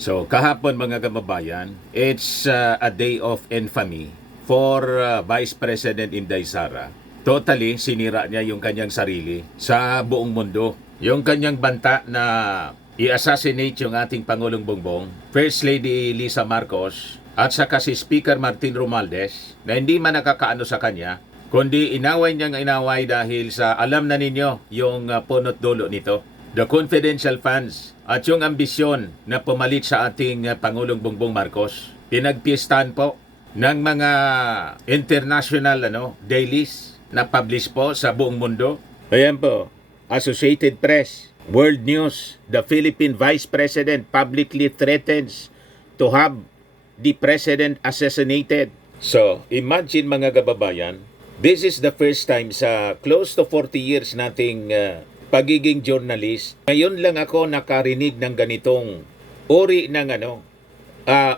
So kahapon mga kababayan, it's a day of infamy for Vice President Inday Sara. Totally sinira niya yung kanyang sarili sa buong mundo. Yung kanyang banta na i-assassinate yung ating Pangulong Bongbong, First Lady Lisa Marcos, at saka si Speaker Martin Romualdez na hindi man nakakaano sa kanya, kundi inaway niyang inaway dahil sa alam na ninyo yung punot dulo nito. The confidential funds at yung ambisyon na pumalit sa ating Pangulong Bongbong Marcos. Pinagpiestahan po ng mga international dailies na publish po sa buong mundo. Ayan po, Associated Press, World News, the Philippine Vice President publicly threatens to have the President assassinated. So, imagine mga kababayan, this is the first time sa close to 40 years nating pagiging journalist. Ngayon lang ako nakarinig ng ganitong uri ng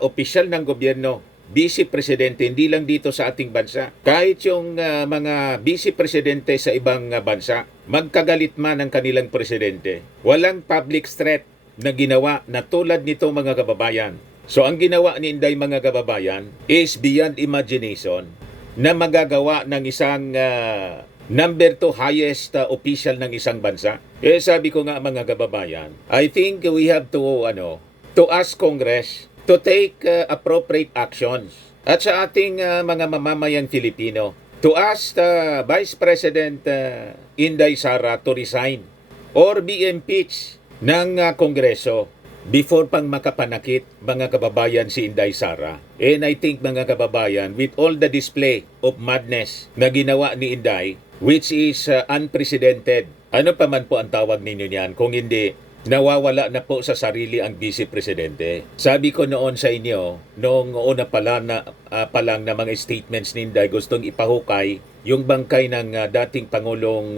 opisyal ng gobyerno, vice presidente, hindi lang dito sa ating bansa. Kahit yung mga vice presidente sa ibang bansa, magkagalit man ang kanilang presidente. Walang public threat na ginawa na tulad nito mga kababayan. So ang ginawa ni Inday mga kababayan is beyond imagination na magagawa ng isang number 2 highest official ng isang bansa. Sabi ko nga mga kababayan, I think we have to ask Congress to take appropriate actions. At sa ating mga mamamayang Filipino, to ask Vice President Inday Sara to resign or be impeached ng Kongreso before pang makapanakit mga kababayan si Inday Sara. And I think mga kababayan, with all the display of madness na ginawa ni Inday, which is unprecedented. Ano pa man po ang tawag ninyo niyan kung hindi nawawala na po sa sarili ang Vice Presidente. Sabi ko noon sa inyo, noong una palang na mga statements ni Inday, gustong ipahukay yung bangkay ng dating Pangulong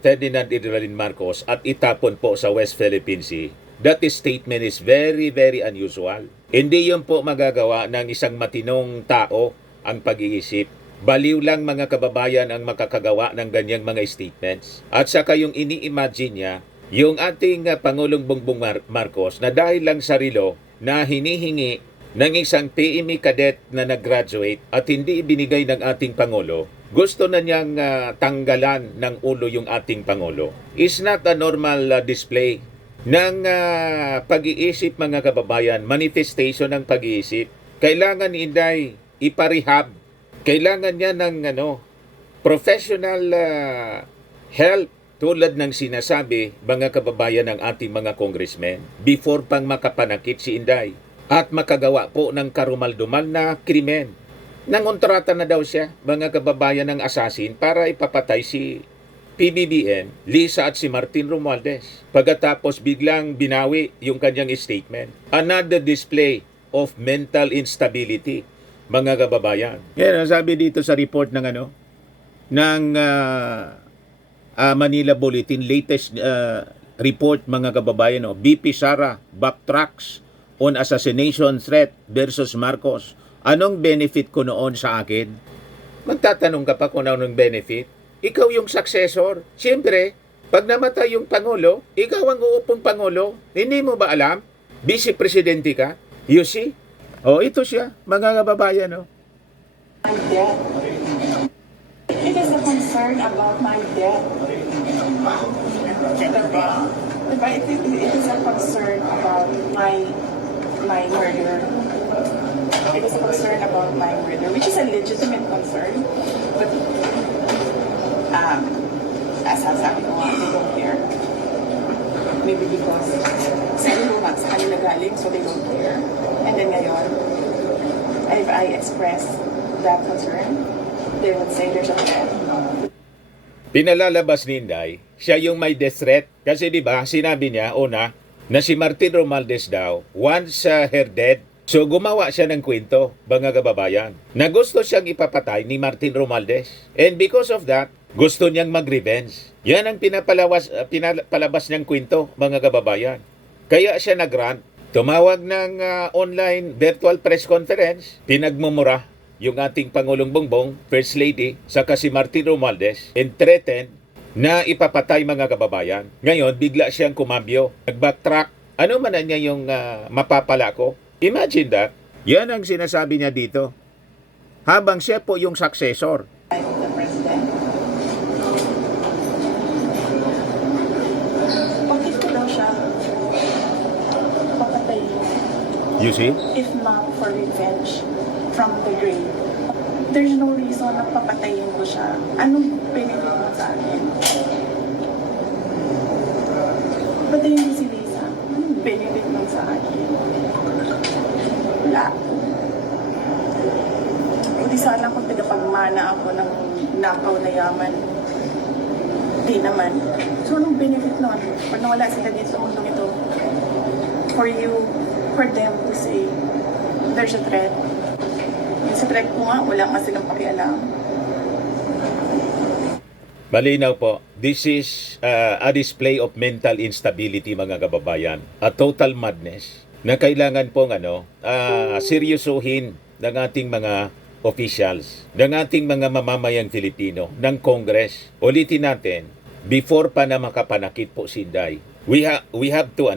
Ferdinand Idrorin Marcos at itapon po sa West Philippine Sea. That statement is very, very unusual. Hindi yun po magagawa ng isang matinong tao ang pag-iisip. Baliw lang mga kababayan ang makakagawa ng ganyang mga statements. At saka yung ini-imagine niya, yung ating Pangulong Bongbong Marcos na dahil lang sa relo na hinihingi ng isang PME cadet na nag-graduate at hindi ibinigay ng ating Pangulo, gusto na niyang tanggalan ng ulo yung ating Pangulo. Is not a normal display ng pag-iisip mga kababayan, manifestation ng pag-iisip. Kailangan ni Inday iparehab. Kailangan niya ng professional help tulad ng sinasabi mga kababayan ng ating mga congressmen before pang makapanakit si Inday at makagawa po ng karumal-dumal na krimen. Nangontrata na daw siya mga kababayan ng assassin para ipapatay si PBBM, Lisa at si Martin Romualdez. Pagkatapos biglang binawi yung kanyang statement. Another display of mental instability mga kababayan. Yan ang sabi dito sa report ng Manila Bulletin, latest report mga kababayan, BP Sara backtracks on assassination threat versus Marcos. Anong benefit ko noon sa akin? Magtatanong ka pa kung anong benefit? Ikaw yung successor. Siyempre, pag namatay yung Pangulo, ikaw ang uupong Pangulo. Hindi mo ba alam? Vice Presidente ka? You see? Ito siya, mga kababayan. My death. It is a concern about my death. It is a concern about my murder. It is a concern about my murder, which is a legitimate concern. But, as sabi ko nga, they don't care. Maybe because sa inuman, sa kanila galing, so they don't care. And then ngayon, if I express that concern, they would say there's a threat. Pinalalabas ni Inday, siya yung may death threat. Kasi di ba sinabi niya, una, na si Martin Romualdez daw, once her dead, so gumawa siya ng kwento, mga kababayan, na gusto siyang ipapatay ni Martin Romualdez. And because of that, gusto niyang mag-revenge. Yan ang pinapalabas niyang kwento, mga kababayan. Kaya siya nag-rant, tumawag ng online virtual press conference, pinagmumura yung ating Pangulong Bongbong, First Lady, saka si Martin Romualdez, and threatened na ipapatay mga kababayan. Ngayon, bigla siyang kumambyo. Nag-backtrack Ano man na niya yung mapapala ko? Imagine that. Yan ang sinasabi niya dito. Habang siya po yung successor. of the president. Bakit ko daw siya papatayin? You see? If not for revenge from the grave. There's no reason na papatayin ko siya. Anong benefit mo sa akin? Patayin ko si Lisa. Anong benefit mo sa akin? Wala. Kundi sana kung tagapagmana ako ng nakaw na yaman. Di naman. So anong benefit nun? Pag nawala sila dito sa mundong ito, for them to say, there's a threat. Yung sa threat ko nga, wala nga silang pakialam. Malinaw po, this is a display of mental instability mga kababayan. A total madness na kailangan pong seryosohin ng ating mga officials, ng ating mga mamamayang Filipino, ng Congress. Ulitin natin, before pa na makapanakit po si Inday, we have to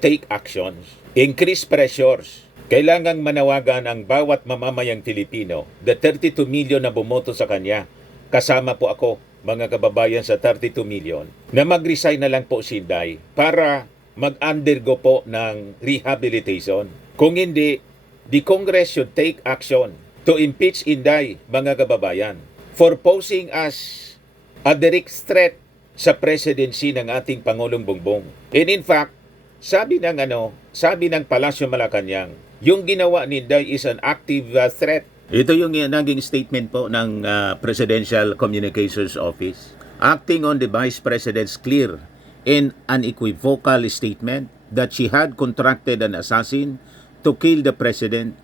take actions, increase pressures. Kailangang manawagan ang bawat mamamayang Filipino, the 32 million na bumoto sa kanya, kasama po ako, mga kababayan sa 32 million, na mag-resign na lang po si Inday para mag-undergo po ng rehabilitation. Kung hindi, the Congress should take action to impeach Inday, mga kababayan, for posing as a direct threat sa presidency ng ating Pangulong Bongbong. And in fact, sabi ng Palasyo Malacanang, yung ginawa ni Inday is an active threat. Ito yung naging statement po ng Presidential Communications Office. Acting on the Vice President's clear and unequivocal statement that she had contracted an assassin to kill the President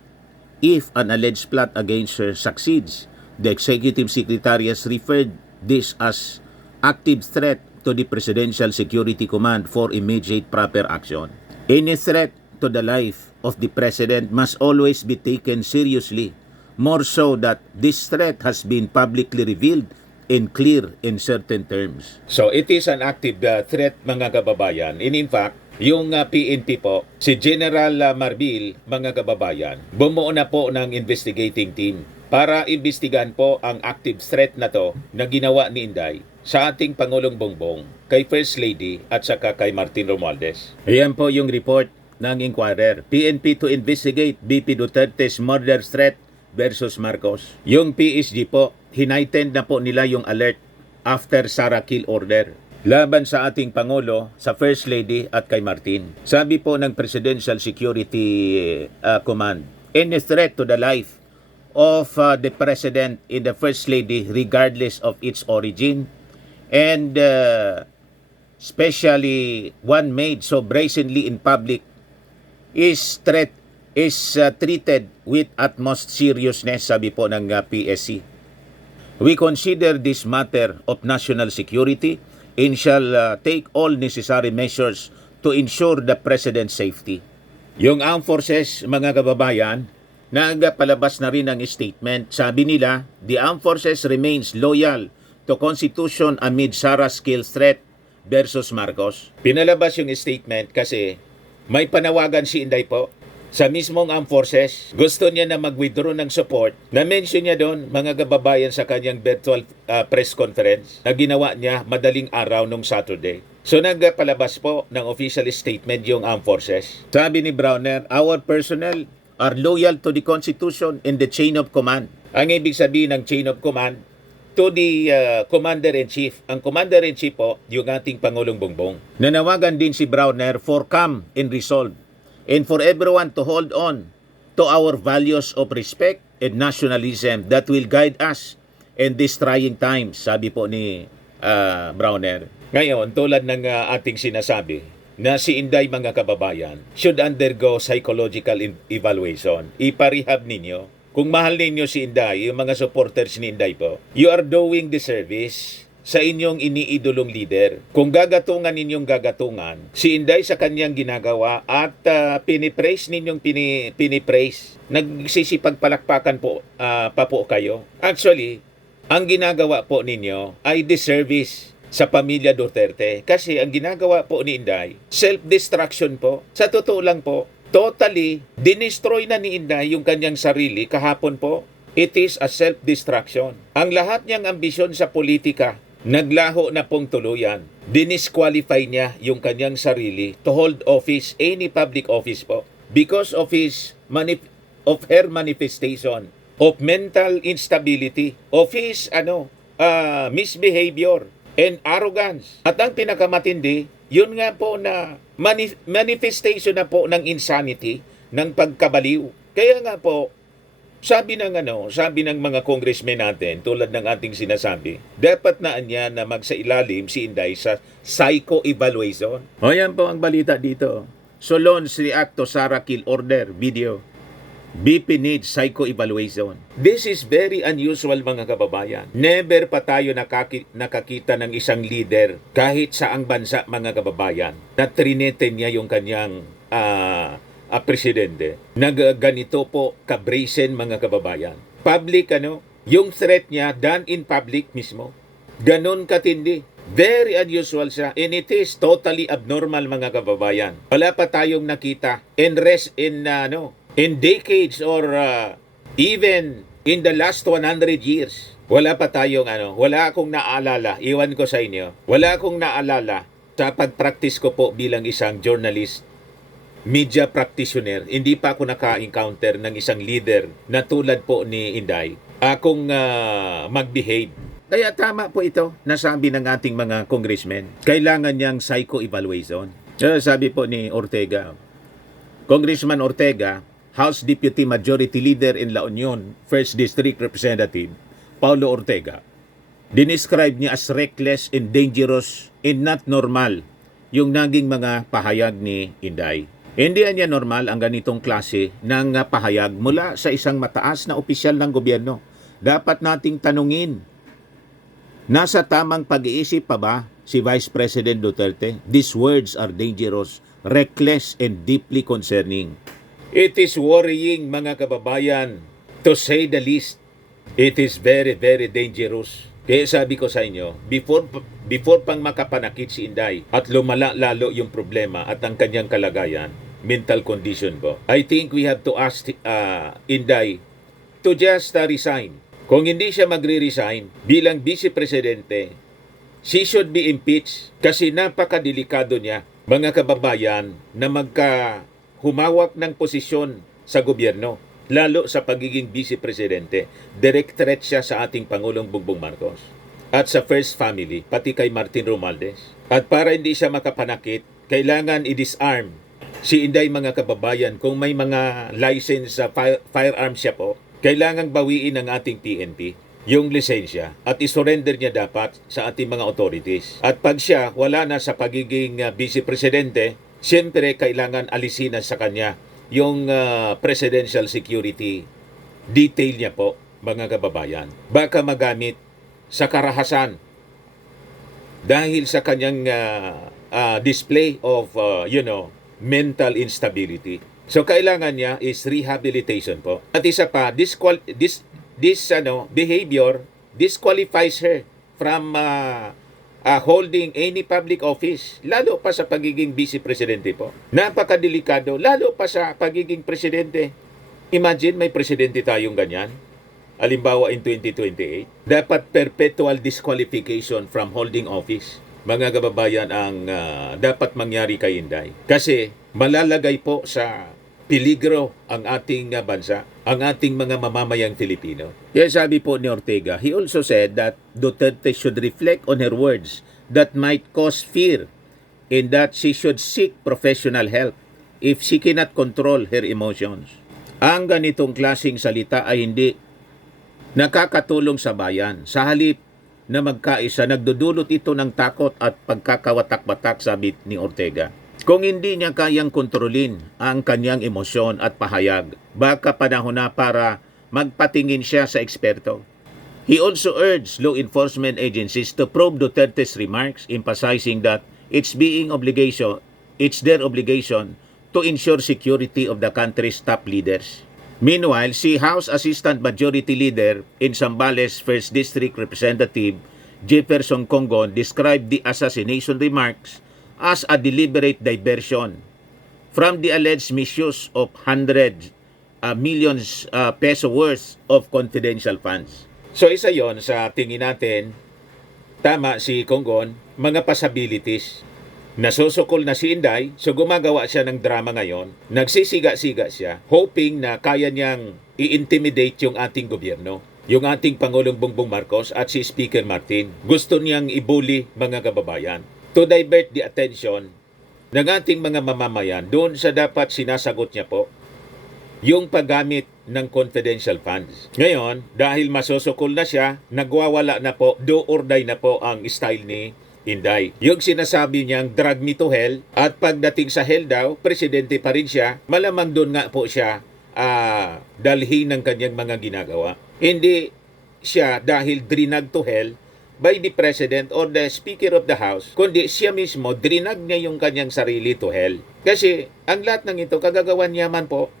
if an alleged plot against her succeeds. The Executive Secretary has referred this as active threat to the Presidential Security Command for immediate proper action. Any threat to the life of the President must always be taken seriously, more so that this threat has been publicly revealed and clear in certain terms. So it is an active threat mga kababayan. And in fact, yung PNP po, si General Marbil, mga kababayan, bumuo na po ng investigating team para imbestigahan po ang active threat na to na ginawa ni Inday sa ating Pangulong Bongbong, kay First Lady at saka kay Martin Romualdez. Ayan po yung report ng Inquirer. PNP to investigate BP Duterte's murder threat versus Marcos. Yung PSG po, hinaightened na po nila yung alert after Sara kill order laban sa ating Pangulo, sa First Lady at kay Martin. Sabi po ng Presidential Security Command, any threat to the life of the President and the First Lady regardless of its origin and especially one made so brazenly in public is treated with utmost seriousness, sabi po ng PSC. We consider this matter of national security and shall take all necessary measures to ensure the President's safety. Yung Armed Forces, mga kababayan, nagpalabas na rin ang statement. Sabi nila, the Armed Forces remains loyal to Constitution amid Sara's kill threat versus Marcos. Pinalabas yung statement kasi may panawagan si Inday po sa mismong Armed Forces. Gusto niya na mag-withdraw ng support. Na-mention niya doon, mga kababayan, sa kanyang virtual press conference na ginawa niya madaling araw nung Saturday. So nagpalabas po ng official statement yung Armed Forces. Sabi ni Browner, our personnel are loyal to the Constitution and the chain of command. Ang ibig sabihin ng chain of command, to the Commander-in-Chief. Ang Commander-in-Chief po, yung ating Pangulong Bongbong. Nanawagan din si Browner for calm and resolve and for everyone to hold on to our values of respect and nationalism that will guide us in these trying times, sabi po ni Browner. Ngayon, tulad ng ating sinasabi, na si Inday, mga kababayan, should undergo psychological evaluation. Iparehab ninyo. Kung mahal ninyo si Inday, yung mga supporters ni Inday po, you are doing the service sa inyong iniidolong leader. Kung gagatungan ninyong gagatungan, si Inday sa kanyang ginagawa at pinipraise ninyong pinipraise, nagsisipagpalakpakan po, pa po kayo. Actually, ang ginagawa po ninyo ay disservice sa pamilya Duterte. Kasi ang ginagawa po ni Inday, self-destruction po. Sa totoo lang po, totally dinestroy na ni Inday yung kanyang sarili kahapon po. It is a self-destruction. Ang lahat niyang ambisyon sa politika, naglaho na pong tuluyan. Dinisqualify niya yung kanyang sarili to hold office, any public office po. Because of her manifestation of mental instability, of his misbehavior and arrogance. At ang pinakamatindi, yun nga po na manifestation na po ng insanity, ng pagkabaliw. Kaya nga po, sabi ng mga congressmen natin, tulad ng ating sinasabi, dapat na anya na magsailalim si Inday sa psycho-evaluation. O yan po ang balita dito. Solon's react to Sara Kill Order video. BP needs psycho-evaluation. This is very unusual mga kababayan. Never pa tayo nakakita ng isang leader kahit saang bansa mga kababayan na trinete niya yung kanyang presidente. Ganito po kabrisen mga kababayan. Public yung threat niya done in public mismo. Ganon katindi. Very unusual siya and it is totally abnormal mga kababayan. Wala pa tayong nakita in decades or even in the last 100 years. Wala pa tayong wala akong naalala, iwan ko sa inyo. Wala akong naalala sa pag-practice ko po bilang isang journalist, media practitioner. Hindi pa ako naka-encounter ng isang leader na tulad po ni Inday. Akong mag-behave. Kaya tama po ito, nasabi ng ating mga congressmen. Kailangan niyang psycho-evaluation. Sabi po ni Ortega, Congressman Ortega, House Deputy Majority Leader in La Union, 1st District Representative, Paulo Ortega, dinescribe niya as reckless and dangerous and not normal yung naging mga pahayag ni Inday. Hindi niya normal ang ganitong klase ng pahayag mula sa isang mataas na opisyal ng gobyerno. Dapat nating tanungin, nasa tamang pag-iisip pa ba si Vice President Duterte? These words are dangerous, reckless, and deeply concerning. It is worrying mga kababayan, to say the least. It is very, very dangerous. Kaya sabi ko sa inyo, before pang makapanakit si Inday at lumala lalo yung problema at ang kanyang kalagayan, mental condition po, I think we have to ask Inday to just resign. Kung hindi siya magre-resign bilang Vice Presidente, she should be impeached kasi napakadelikado niya, mga kababayan, na humawak ng posisyon sa gobyerno, lalo sa pagiging Vice Presidente. Direct threat siya sa ating Pangulong Bongbong Marcos at sa First Family, pati kay Martin Romualdez. At para hindi siya makapanakit, kailangan i-disarm si Inday mga kababayan. Kung may mga license sa firearms siya po, kailangang bawiin ng ating PNP yung lisensya at isurrender niya dapat sa ating mga authorities. At pag siya wala na sa pagiging Vice Presidente, siyempre kailangan alisin na sa kanya yung presidential security detail niya po, mga kababayan. Baka magamit sa karahasan dahil sa kanyang display of mental instability. So kailangan niya is rehabilitation po. At isa pa, this behavior disqualifies her from holding any public office, lalo pa sa pagiging Vice Presidente po. Napakadelikado, lalo pa sa pagiging Presidente. Imagine may Presidente tayong ganyan. Halimbawa in 2028, dapat perpetual disqualification from holding office. Mga kababayan, ang dapat mangyari kay Inday. Kasi malalagay po sa peligro ang ating bansa, ang ating mga mamamayang Filipino. Kaya sabi po ni Ortega, he also said that Duterte should reflect on her words that might cause fear and that she should seek professional help if she cannot control her emotions. Ang ganitong klaseng salita ay hindi nakakatulong sa bayan. Sa halip na magkaisa, nagdudulot ito ng takot at pagkakawatak-batak, sabi ni Ortega. Kung hindi niya kayang kontrolin ang kanyang emosyon at pahayag, baka panahon na para magpatingin siya sa eksperto. He also urged law enforcement agencies to probe Duterte's remarks, emphasizing that it's their obligation to ensure security of the country's top leaders. Meanwhile, si House Assistant Majority Leader in Zambales 1st District Representative Jefferson Congon described the assassination remarks as a deliberate diversion from the alleged misuse of hundreds millions peso worth of confidential funds. So isa yon sa tingin natin, tama si Congon, mga possibilities. Nasusukol na si Inday, so gumagawa siya ng drama ngayon. Nagsisiga-siga siya, hoping na kaya niyang i-intimidate yung ating gobyerno, yung ating Pangulong Bongbong Marcos at si Speaker Martin. Gusto niyang ibuli mga kababayan to divert the attention ng ating mga mamamayan doon sa dapat sinasagot niya po, yung paggamit ng confidential funds. Ngayon, dahil masusukol na siya, nagwawala na po, do or die na po ang style ni Inday. Yung sinasabi niyang drag me to hell, at pagdating sa hell daw, presidente pa rin siya, malamang doon nga po siya dalhin ng kanyang mga ginagawa. Hindi siya dahil drinag to hell by the President or the Speaker of the House, kundi siya mismo, drinag niya yung kanyang sarili to hell. Kasi ang lahat ng ito, kagagawan niya man po,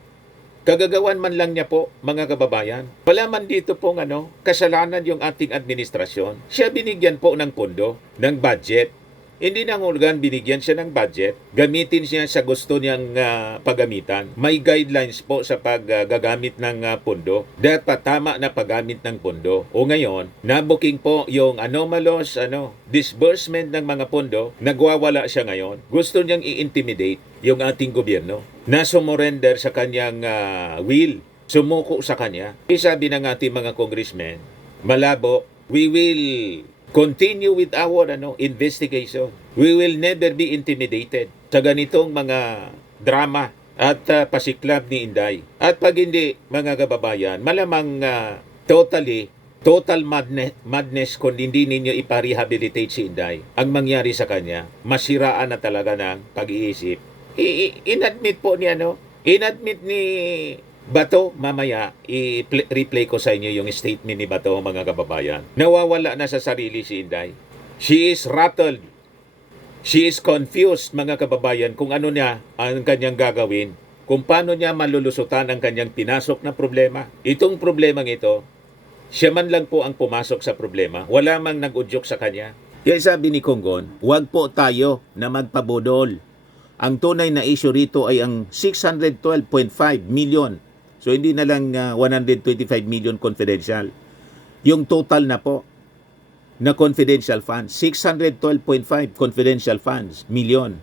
kagagawan man lang niya po, mga kababayan. Wala man dito pong kasalanan yung ating administrasyon. Siya binigyan po ng pondo, ng budget. Hindi nangulugan, binigyan siya ng budget. Gamitin siya sa gusto niyang paggamitan. May guidelines po sa paggagamit ng pondo. Dapat tama na paggamit ng pondo. O ngayon, nabuking po yung anomalous disbursement ng mga pondo. Nagwawala siya ngayon. Gusto niyang i-intimidate yung ating gobyerno na sumurrender sa kanyang will. Sumuko sa kanya. Isabi ng ating mga congressmen, malabo, we will continue with our investigation. We will never be intimidated sa ganitong mga drama at pasiklab ni Inday. At pag hindi, mga kababayan, malamang total madness kung hindi ninyo iparehabilitate si Inday. Ang mangyari sa kanya, masiraan na talaga ng pag-iisip. Inadmit po ni inadmit ni Bato, mamaya, i-replay ko sa inyo yung statement ni Bato, mga kababayan. Nawawala na sa sarili si Inday. She is rattled. She is confused, mga kababayan, kung ano niya ang kanyang gagawin. Kung paano niya malulusutan ang kanyang pinasok na problema. Itong problemang ito, siya man lang po ang pumasok sa problema. Wala mang nag-udyok sa kanya. Kaya sabi ni Congon, huwag po tayo na magpabudol. Ang tunay na issue rito ay ang 612.5 million. So hindi na lang 125 million confidential. Yung total na po na confidential funds, 612.5 confidential funds, million,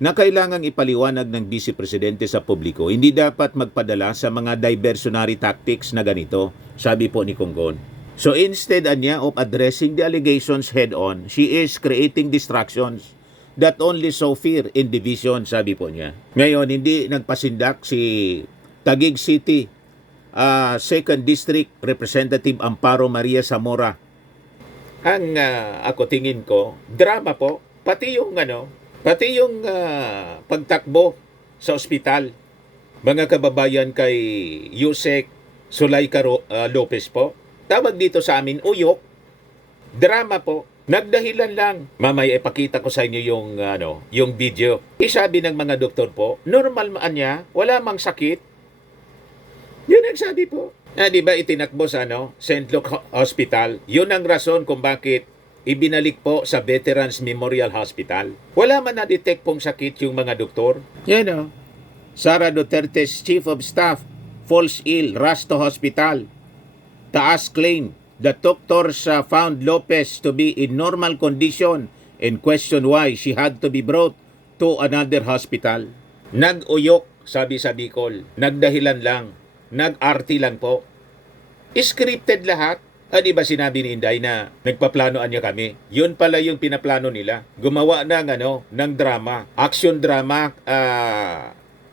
na kailangang ipaliwanag ng Vice Presidente sa publiko. Hindi dapat magpadala sa mga diversionary tactics na ganito, sabi po ni Congon. So instead niya of addressing the allegations head-on, she is creating distractions that only sow fear in division, sabi po niya. Ngayon, hindi nagpasindak si Taguig City 2nd District Representative Amparo Maria Zamora. Ang ako tingin ko, drama po, pati yung pagtakbo sa ospital. Mga kababayan kay Yusek Sulaika Lopez po. Tawag dito sa amin, uyok. Drama po. Nagdahilan lang. Mamaya ipakita ko sa inyo yung video. Isabi ng mga doktor po, normal man niya, wala mang sakit. Yun ang sabi po. Di ba itinakbo sa St. Luke Hospital? Yun ang rason kung bakit ibinalik po sa Veterans Memorial Hospital. Wala man na-detect pong sakit yung mga doktor. Yan Sara Duterte's Chief of Staff falls ill, rushed to hospital. Taas claim the doctors found Lopez to be in normal condition and question why she had to be brought to another hospital. Nag-uyok, sabi sa Bicol. Nagdahilan lang. Nag-arty lang po. Scripted lahat. Di ba sinabi ni Inday na nagpaplanoan niya kami? Yun pala yung pinaplano nila. Gumawa ng drama. Action drama,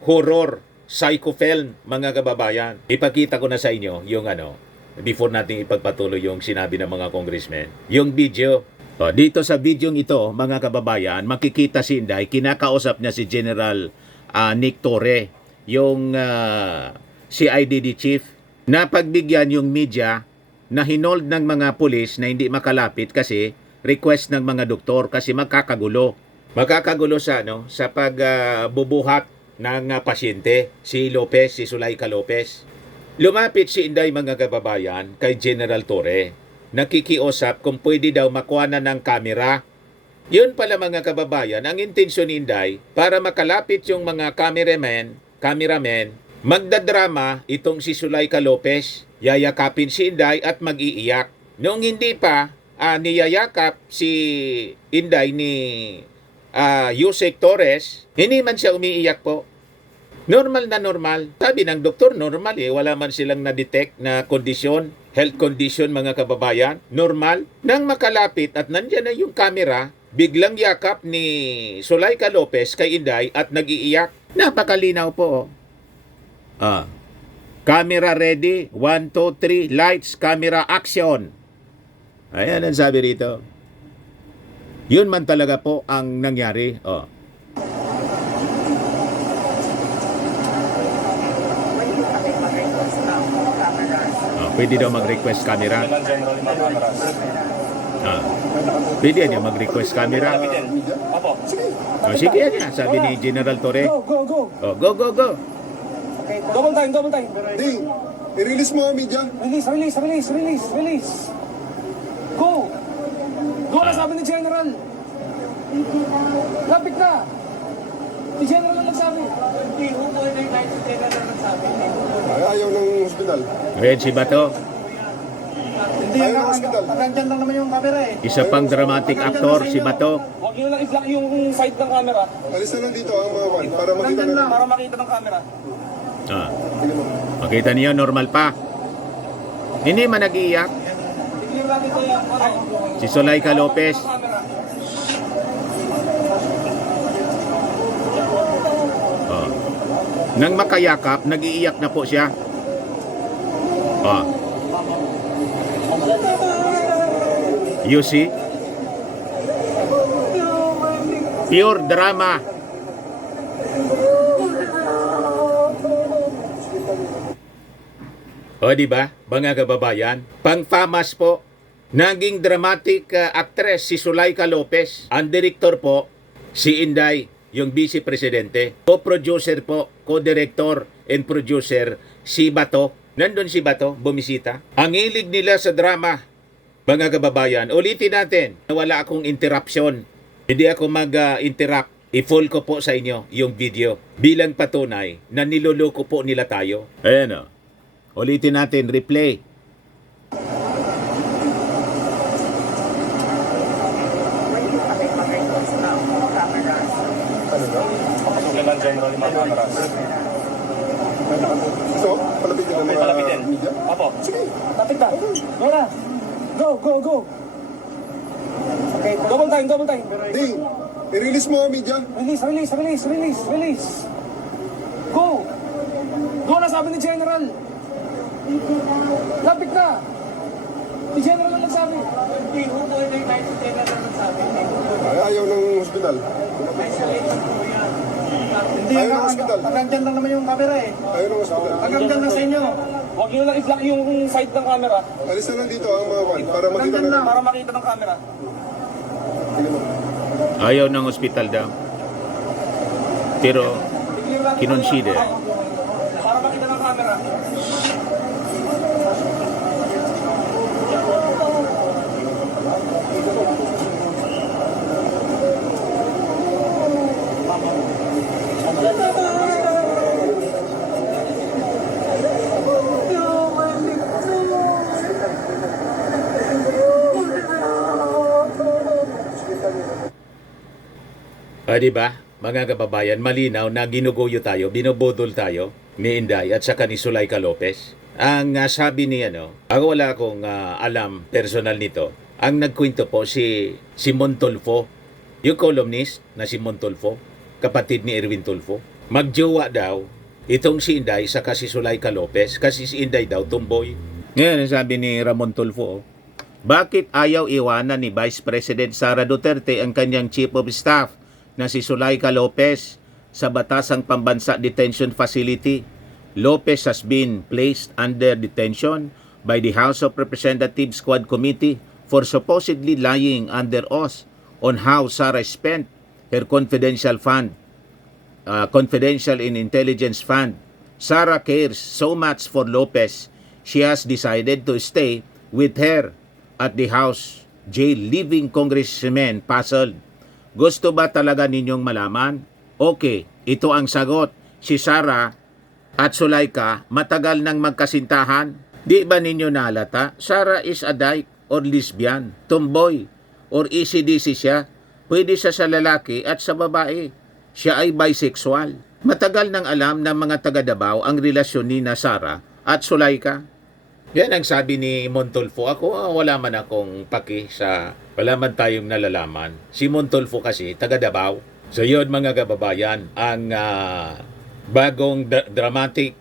horror, psycho film, mga kababayan. Ipakita ko na sa inyo yung before natin ipagpatuloy yung sinabi ng mga congressmen. Yung video. Dito sa video ito, mga kababayan, makikita si Inday, kinakausap niya si General Nick Torre, yung CIDD chief, na pagbigyan yung media na hinold ng mga pulis na hindi makalapit kasi request ng mga doktor kasi makakagulo. Makakagulo sa pagbubuhat ng pasyente, si Lopez, si Sulaika Lopez. Lumapit si Inday, mga kababayan, kay General Torre. nakikiusap kung pwede daw makuha na ng kamera. Yun pala mga kababayan, ang intensyon ni Inday para makalapit yung mga cameramen, magdadrama itong si Zuleika Lopez, yayakapin si Inday at mag-iiyak. Noong hindi pa niyayakap si Inday ni Yusek Torres, hindi man siya umiiyak po. Normal na normal. Sabi ng doktor, normal wala man silang na-detect na kondisyon, health condition mga kababayan. Normal. Nang makalapit at nandyan na yung camera, biglang yakap ni Zuleika Lopez kay Inday at nag-iiyak. Napakalinaw po. Camera ready. 1, 2, 3. Lights, camera, action. Ayan ang sabi rito. Yun man talaga po ang nangyari. Pwede daw mag-request camera. Pwede niya mag-request camera. Sige yan. Sabi ni General Torre. Go. Double time. Ding, i-release mo ang media. Release. Go na sabi ni General. Lapit na. Si General lang nagsabi. Ayaw ng hospital. Ayan si Bato. Hindi Ayaw ng hospital. Nandyan lang naman yung camera eh. Isa pang dramatic actor, si Bato. Huwag nyo lang i-block yung side ng camera. Alis na lang dito ang mga one para makita Nandyan na. lang para makita ng camera. Makita niyo, normal pa. Hindi man nag-iiyak. Tignan natin ito yung Si Zuleika Lopez. Nang makayakap, nag-iiyak na po siya. You see? Pure drama. Di ba, mga kababayan? Pang-famas po. Naging dramatic actress si Zuleika Lopez. Ang director po, si Inday, yung vice presidente. Co-producer po, co-director and producer, si Bato. Nandun si Bato, bumisita. Ang hilig nila sa drama, mga kababayan. Ulitin natin, wala akong interruption. Hindi ako mag-interrupt. I-full ko po sa inyo yung video bilang patunay na niloloko po nila tayo. Ayan o. Ulitin natin, replay. Papasukin lang general yung mga cameras. So, palapitin ang mga media. Apo. Sige. Lapit na. Go na. Go. Okay. Double time. Ding, i-release mo ang media. Release. Go na sabi ni General. Lapit na. Si General lang nagsabi. Ayaw ng hospital. Hindi Ayaw ng hospital. Nandyan lang naman yung camera eh. Ayaw ng hospital. Nandyan lang sa inyo. Huwag nyo lang i-block yung side ng camera. Alis na lang dito ang mga one para makita Nandyan na. lang para makita ng camera. Ayaw ng ospital daw. Pero, kinonsider. Para makita ng camera. Di ba? Mga kababayan, malinaw na ginuguyo tayo, binobodol tayo ni Inday at saka ni Zuleika Lopez. Ang sabi ni ako wala akong alam personal nito. Ang nagkwento po si Simon Tulfo, yung columnist na Simon Tulfo, kapatid ni Erwin Tulfo. Magjowa daw itong si Inday saka si Zuleika Lopez kasi si Inday daw tumboy. Ngayon, sabi ni Ramon Tulfo, bakit ayaw iwanan ni Vice President Sara Duterte ang kanyang Chief of Staff na si Zuleika Lopez sa Batasang Pambansa Detention Facility? Lopez has been placed under detention by the House of Representatives Squad Committee for supposedly lying under oath on how Sara spent her confidential and intelligence fund. Sara cares so much for Lopez, she has decided to stay with her at the House jail leaving congressmen puzzled. Gusto ba talaga ninyong malaman? Okay, ito ang sagot. Si Sara at Sulaika matagal nang magkasintahan. Di ba ninyo nalata? Sara is a dyke or lesbian, tomboy, or ECDC siya. Pwede siya sa lalaki at sa babae. Siya ay bisexual. Matagal nang alam ng mga taga Davao ang relasyon ni Sara at Sulaika. Yan ang sabi ni Montulfo. Ako, wala man akong paki sa, wala man tayong nalalaman. Si Montulfo kasi, taga Davao. So yun mga kababayan, ang bagong dramatic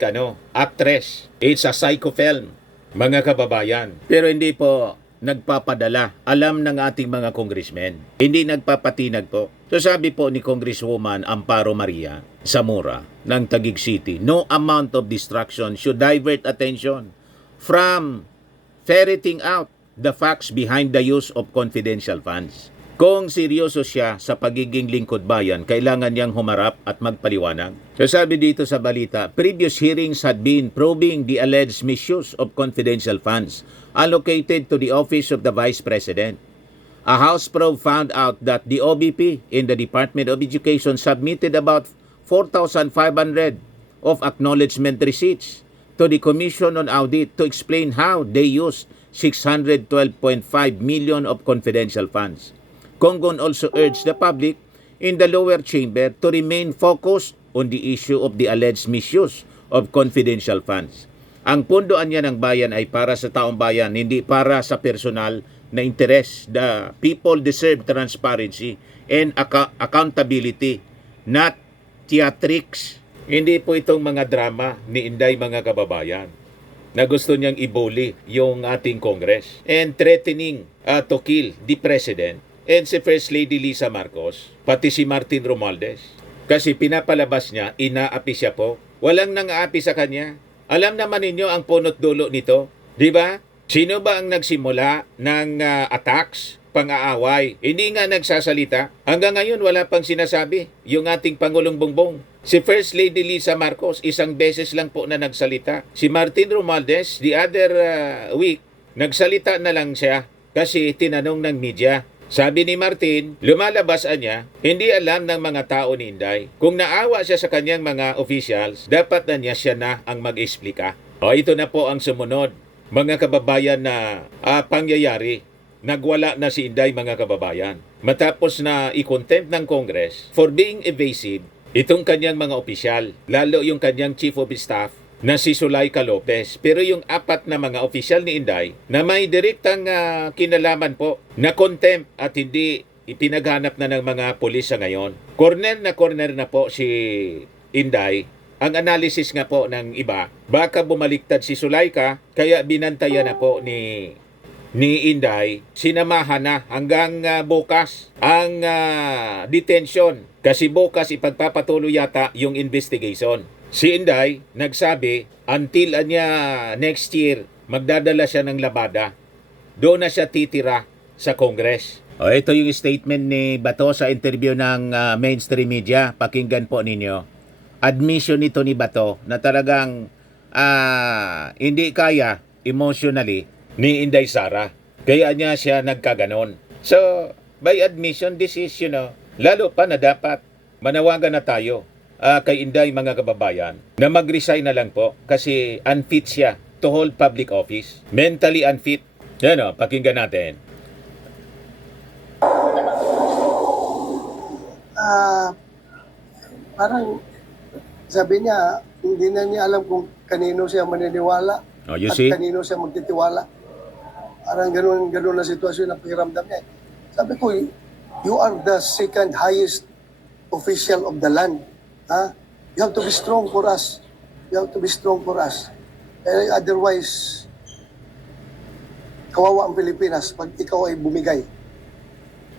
actress. It's a psycho film, mga kababayan. Pero hindi po nagpapadala. Alam ng ating mga congressmen. Hindi nagpapatinag po. So sabi po ni Congresswoman Amparo Maria Zamora ng Taguig City, no amount of distraction should divert attention from ferreting out the facts behind the use of confidential funds. Kung seryoso siya sa pagiging lingkod bayan, kailangan niyang humarap at magpaliwanag. So sabi dito sa balita, previous hearings had been probing the alleged misuse of confidential funds allocated to the office of the Vice President. A House probe found out that the OBP in the Department of Education submitted about 4,500 of acknowledgement receipts to the Commission on Audit to explain how they used 612.5 million of confidential funds. Conggon also urged the public in the lower chamber to remain focused on the issue of the alleged misuse of confidential funds. Ang pundoan niya ng bayan ay para sa taong bayan, hindi para sa personal na interes. The people deserve transparency and accountability, not theatrics. Hindi po itong mga drama ni Inday, mga kababayan, na gusto niyang ibuli yung ating Congress and threatening to kill the President and si First Lady Lisa Marcos, pati si Martin Romualdez. Kasi pinapalabas niya, inaapi siya po. Walang nang-aapi sa kanya. Alam naman ninyo ang punot dulo nito, di ba? Sino ba ang nagsimula ng attacks, pang-aaway? Hindi nga nagsasalita. Hanggang ngayon wala pang sinasabi yung ating Pangulong Bongbong. Si First Lady Lisa Marcos, isang beses lang po na nagsalita. Si Martin Romualdez, the other week, nagsalita na lang siya kasi tinanong ng media. Sabi ni Martin, lumalabas niya, hindi alam ng mga tao ni Inday. Kung naawa siya sa kanyang mga officials, dapat na niya siya na ang mag-explika. O ito na po ang sumunod. Mga kababayan na pangyayari, nagwala na si Inday, mga kababayan. Matapos na i-contempt ng Congress for being evasive, itong kanyang mga opisyal, lalo yung kanyang Chief of Staff, na si Sulaika Lopez. Pero yung apat na mga opisyal ni Inday na may direktang kinalaman po na contempt at hindi ipinaghanap na ng mga pulis sa ngayon. Corner na po si Inday. Ang analysis nga po ng iba, baka bumaliktad si Sulaika, kaya binantayan na po ni Inday, sinamahan na hanggang bukas ang detention. Kasi bukas ipagpapatuloy yata yung investigation. Si Inday nagsabi until next year magdadala siya ng labada. Doon na siya titira sa Congress. O ito yung statement ni Bato sa interview ng mainstream media. Pakinggan po ninyo. Admission nito ni Bato na talagang hindi kaya emotionally ni Inday Sara. Kaya niya siya nagkaganon. So, by admission, this is, lalo pa na dapat manawagan na tayo kay Inday, mga kababayan, na mag-resign na lang po kasi unfit siya to hold public office. Mentally unfit. Yan pakinggan natin. Parang sabi niya, hindi na niya alam kung kanino siya maniniwala Oh, you at see? kanino siya magtitiwala. Parang ganun na sitwasyon na pakiramdam niya. Sabi ko, you are the second highest official of the land. You have to be strong for us. You have to be strong for us. Otherwise, kawawa ang Pilipinas pag ikaw ay bumigay.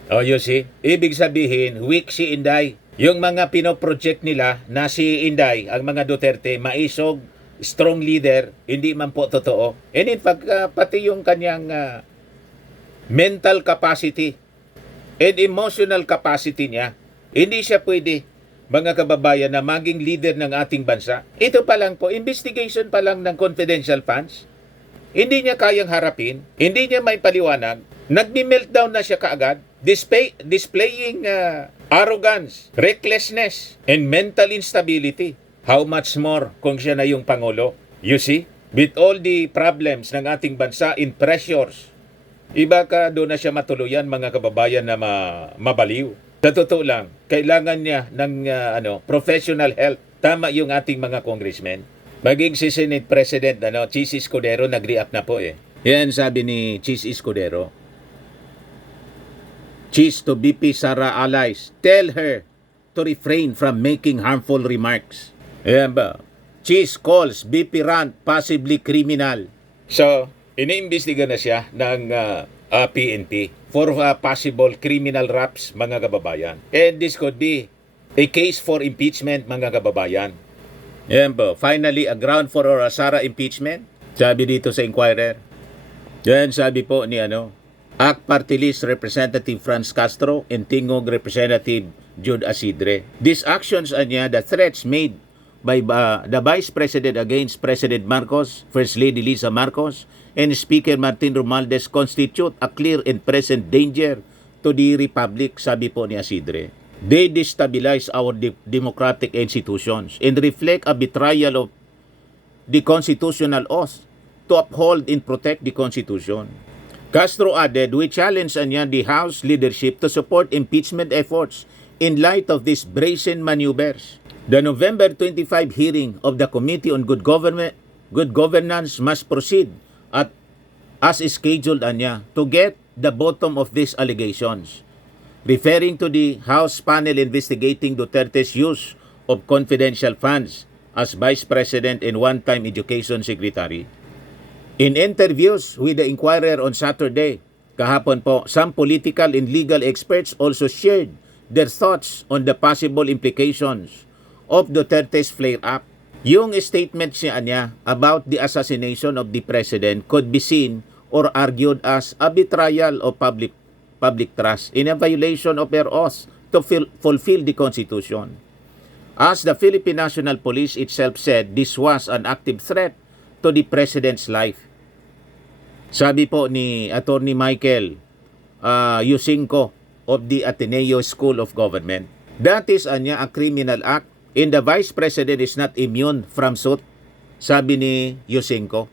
Oh, you see? Ibig sabihin, weak si Inday. Yung mga pinoproject nila na si Inday, ang mga Duterte, maisog, strong leader, hindi man po totoo. And in fact, pati yung kanyang mental capacity and emotional capacity niya, hindi siya pwede, mga kababayan, na maging leader ng ating bansa. Ito pa lang po, investigation pa lang ng confidential funds. Hindi niya kayang harapin, hindi niya may paliwanag, nagdi-meltdown na siya kaagad, displaying arrogance, recklessness, and mental instability. How much more kung siya na yung Pangulo? You see? With all the problems ng ating bansa in pressures, iba ka doon na siya matuluyan, mga kababayan, na mabaliw. Sa totoo lang, kailangan niya ng professional help. Tama yung ating mga congressmen. Maging si Senate President Chis Escudero, nag-react na po eh. Yan sabi ni Chis Escudero. Chis to BP Sara allies, tell her to refrain from making harmful remarks. Ayan ba? Chis calls BP rant possibly criminal. So, iniimbestiga na siya ng PNP for possible criminal raps, mga kababayan. And this could be a case for impeachment, mga kababayan. Yan po. Finally, a ground for Sara impeachment. Sabi dito sa Inquirer. Yan sabi po ni ACT Party List Representative Franz Castro and Tingog Representative Jude Asidre. These actions the threats made by the Vice President against President Marcos, First Lady Lisa Marcos, and Speaker Martin Romualdez constitute a clear and present danger to the Republic, sabi po ni Asidre. They destabilize our democratic institutions and reflect a betrayal of the constitutional oath to uphold and protect the Constitution. Castro added, we challenge the House leadership to support impeachment efforts in light of these brazen maneuvers. The November 25 hearing of the Committee on Good Governance must proceed as scheduled to get the bottom of these allegations. Referring to the House panel investigating Duterte's use of confidential funds as Vice President and one-time Education Secretary. In interviews with the Inquirer on Saturday, kahapon po, some political and legal experts also shared their thoughts on the possible implications of Duterte's flare-up. Yung statement niya about the assassination of the President could be seen or argued as a betrayal of public trust in a violation of her oath to fulfill the Constitution. As the Philippine National Police itself said, this was an active threat to the President's life. Sabi po ni Attorney Michael Yusinko of the Ateneo School of Government, that is a criminal act and the Vice President is not immune from suit, sabi ni Yusinko.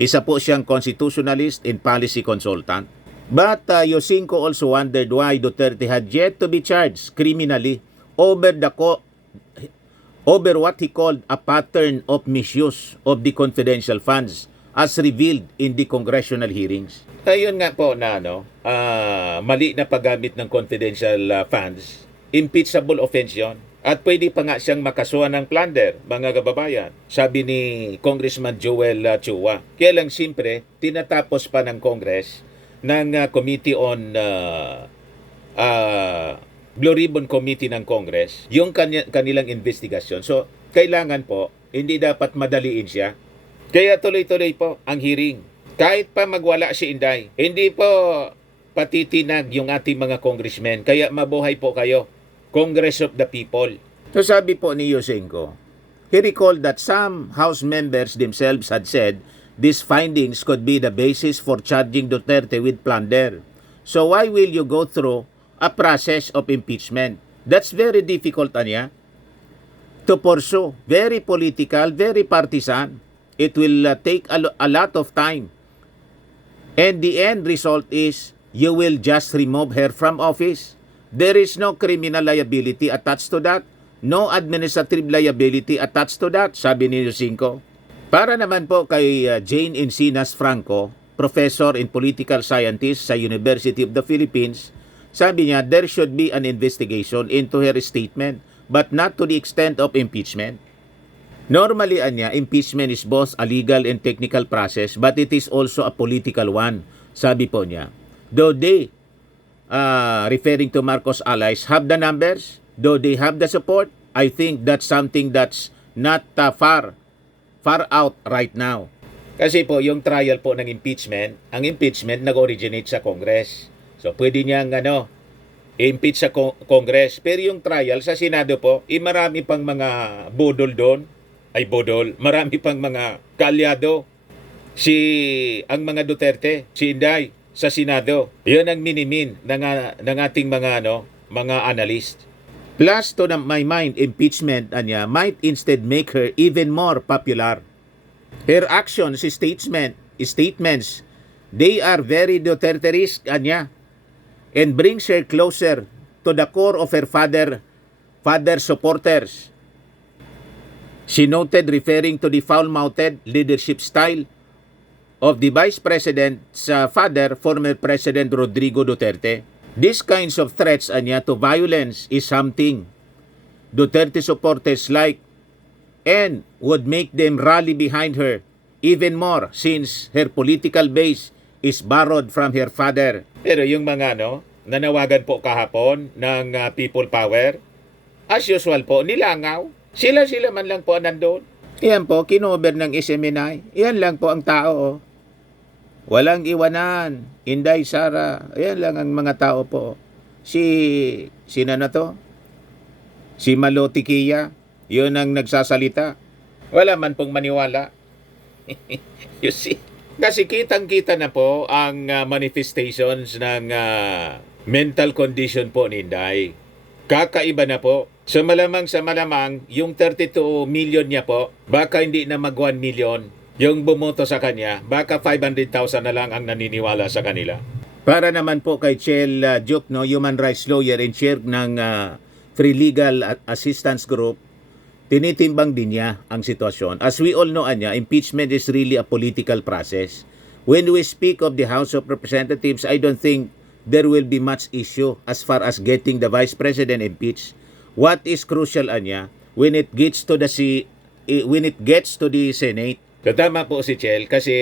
Isa po siyang constitutionalist and policy consultant. But Yusinko also wondered why Duterte had yet to be charged criminally over what he called a pattern of misuse of the confidential funds as revealed in the congressional hearings. Ayun nga po na mali na paggamit ng confidential funds, impeachable offense yun. At pwede pa nga siyang makasuhan ng plunder, mga kababayan, sabi ni Congressman Joel Chua. Kaya lang siyempre, tinatapos pa ng Congress ng Committee on Blue Ribbon Committee ng Congress yung kanilang investigasyon. So, kailangan po, hindi dapat madaliin siya. Kaya tuloy-tuloy po ang hearing. Kahit pa magwala si Inday, hindi po patitinag yung ating mga congressmen. Kaya mabuhay po kayo. Congress of the People. So sabi po ni Yusinko, he recalled that some House members themselves had said these findings could be the basis for charging Duterte with plunder. So why will you go through a process of impeachment? That's very difficult, to pursue. Very political, very partisan. It will take a lot of time. And the end result is you will just remove her from office. There is no criminal liability attached to that. No administrative liability attached to that, sabi ni Yusinko. Para naman po kay Jane Encinas Franco, professor and political scientist sa University of the Philippines, sabi niya there should be an investigation into her statement but not to the extent of impeachment. Normally, impeachment is both a legal and technical process but it is also a political one, sabi po niya. Though they, referring to Marcos allies, have the numbers, though they have the support, I think that's something that's not far out right now. Kasi po, yung trial po ng impeachment, ang impeachment nag-originate sa Congress. So, pwede niyang impeach sa Congress. Pero yung trial sa Senado po, marami pang mga budol doon. Marami pang mga kalyado. ang mga Duterte, si Inday sa Senado. 'Yun ang minimin ng ating mga analyst. Plus, to my mind, impeachment anya might instead make her even more popular. Her actions, statements, they are very Duterte-esque anya and brings her closer to the core of her father supporters. She noted, referring to the foul-mouthed leadership style of the Vice President's father, former President Rodrigo Duterte. These kinds of threats anya to violence is something Duterte supporters like and would make them rally behind her even more since her political base is borrowed from her father. Pero yung mga nanawagan po kahapon ng people power, as usual po, nilangaw. Sila man lang po nandun. Yan po, kinover ng SMNI. Yan lang po ang tao. Oh. Walang iwanan. Inday, Sara. Yan lang ang mga tao po. Sino na to? Si Maloti Kia. Yun ang nagsasalita. Wala man pong maniwala. You see? Kasi kitang-kita na po ang manifestations ng mental condition po ni Inday. Kakaiba na po. So malamang, yung 32 million niya po, baka hindi na mag 1 million. Yung bumoto sa kanya, baka 500,000 na lang ang naniniwala sa kanila. Para naman po kay Chel Duke, human rights lawyer and chair ng Free Legal Assistance Group, tinitimbang din niya ang sitwasyon. As we all know, impeachment is really a political process. When we speak of the House of Representatives, I don't think there will be much issue as far as getting the Vice President impeached. What is crucial when it gets to the Senate. Tama po si Chel kasi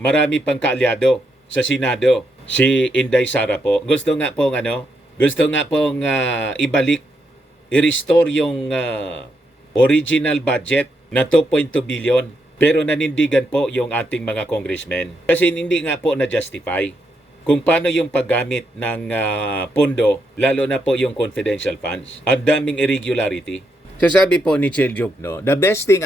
marami pang kaalyado sa Senado. Si Inday Sara po. Gusto nga pong ibalik, i-restore yung original budget na 2.2 billion. Pero nanindigan po yung ating mga congressmen. Kasi hindi nga po na-justify kung paano yung paggamit ng pondo, lalo na po yung confidential funds. Ang daming irregularity. Sasabi po ni Chel Duke, the best thing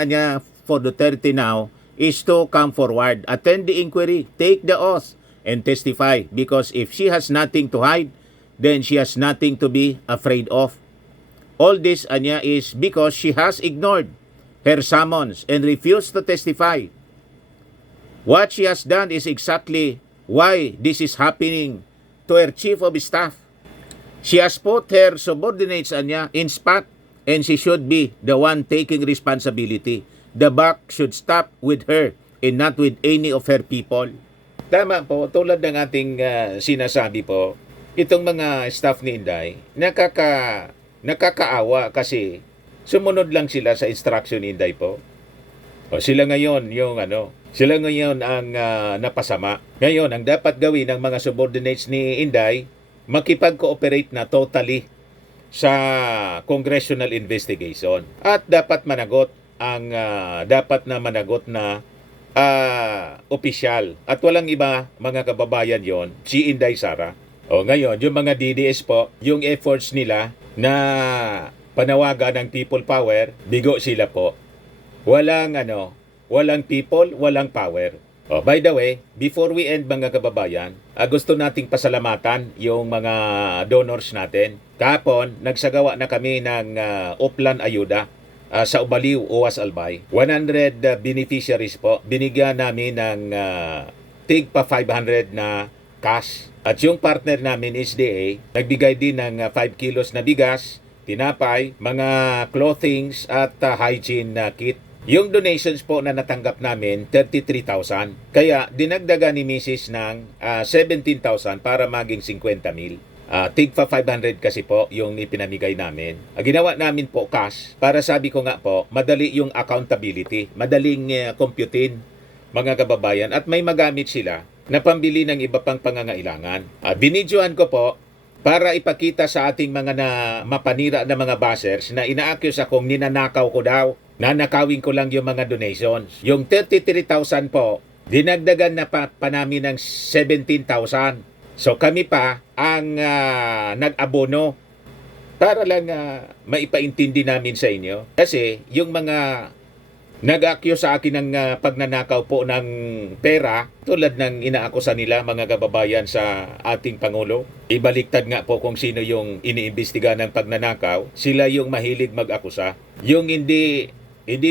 for Duterte now is to come forward, attend the inquiry, take the oath, and testify. Because if she has nothing to hide, then she has nothing to be afraid of. All this is because she has ignored her summons and refused to testify. What she has done is exactly why this is happening to her chief of staff. She has put her subordinates in spot, and she should be the one taking responsibility. The buck should stop with her and not with any of her people. Tama po, tulad ng ating sinasabi po, itong mga staff ni Inday, nakakaawa kasi sumunod lang sila sa instruction ni Inday po. O sila ngayon ang napasama. Ngayon, ang dapat gawin ng mga subordinates ni Inday, makipag-cooperate na totally sa congressional investigation. At dapat managot na opisyal. At walang iba, mga kababayan, yon si Inday Sara. O ngayon, yung mga DDS po, yung efforts nila na panawagan ng people power, bigo sila po. Walang people, walang power. Oh, by the way, before we end mga kababayan, gusto nating pasalamatan yung mga donors natin. Kahapon, nagsagawa na kami ng Uplan Ayuda sa Ubaliw, Uwas Albay. 100 beneficiaries po. Binigyan namin ng tig pa 500 na cash. At yung partner namin, SDA, nagbigay din ng 5 kilos na bigas, tinapay, mga clothings at hygiene kit. Yung donations po na natanggap namin, 33,000. Kaya dinagdagan ni Mrs. ng 17,000 para maging 50,000. Tig pa 500 kasi po yung ipinamigay namin. Ginawa namin po cash para sabi ko nga po, madali yung accountability. Madaling computein mga kababayan at may magamit sila na pambili ng iba pang pangangailangan. Binidyohan ko po para ipakita sa ating mga mapanira na mga bashers na ina-accuse akong ninanakaw ko daw. Nanakawin ko lang yung mga donations. Yung 33,000 po, dinagdagan na pa namin ng 17,000. So kami pa ang nag-abono para lang maipaintindi namin sa inyo. Kasi yung mga nag-akyo sa akin ng pagnanakaw po ng pera tulad ng inaakusa nila mga kababayan sa ating Pangulo. Ibaliktad nga po kung sino yung iniimbestiga ng pagnanakaw. Sila yung mahilig mag-akusa. Yung hindi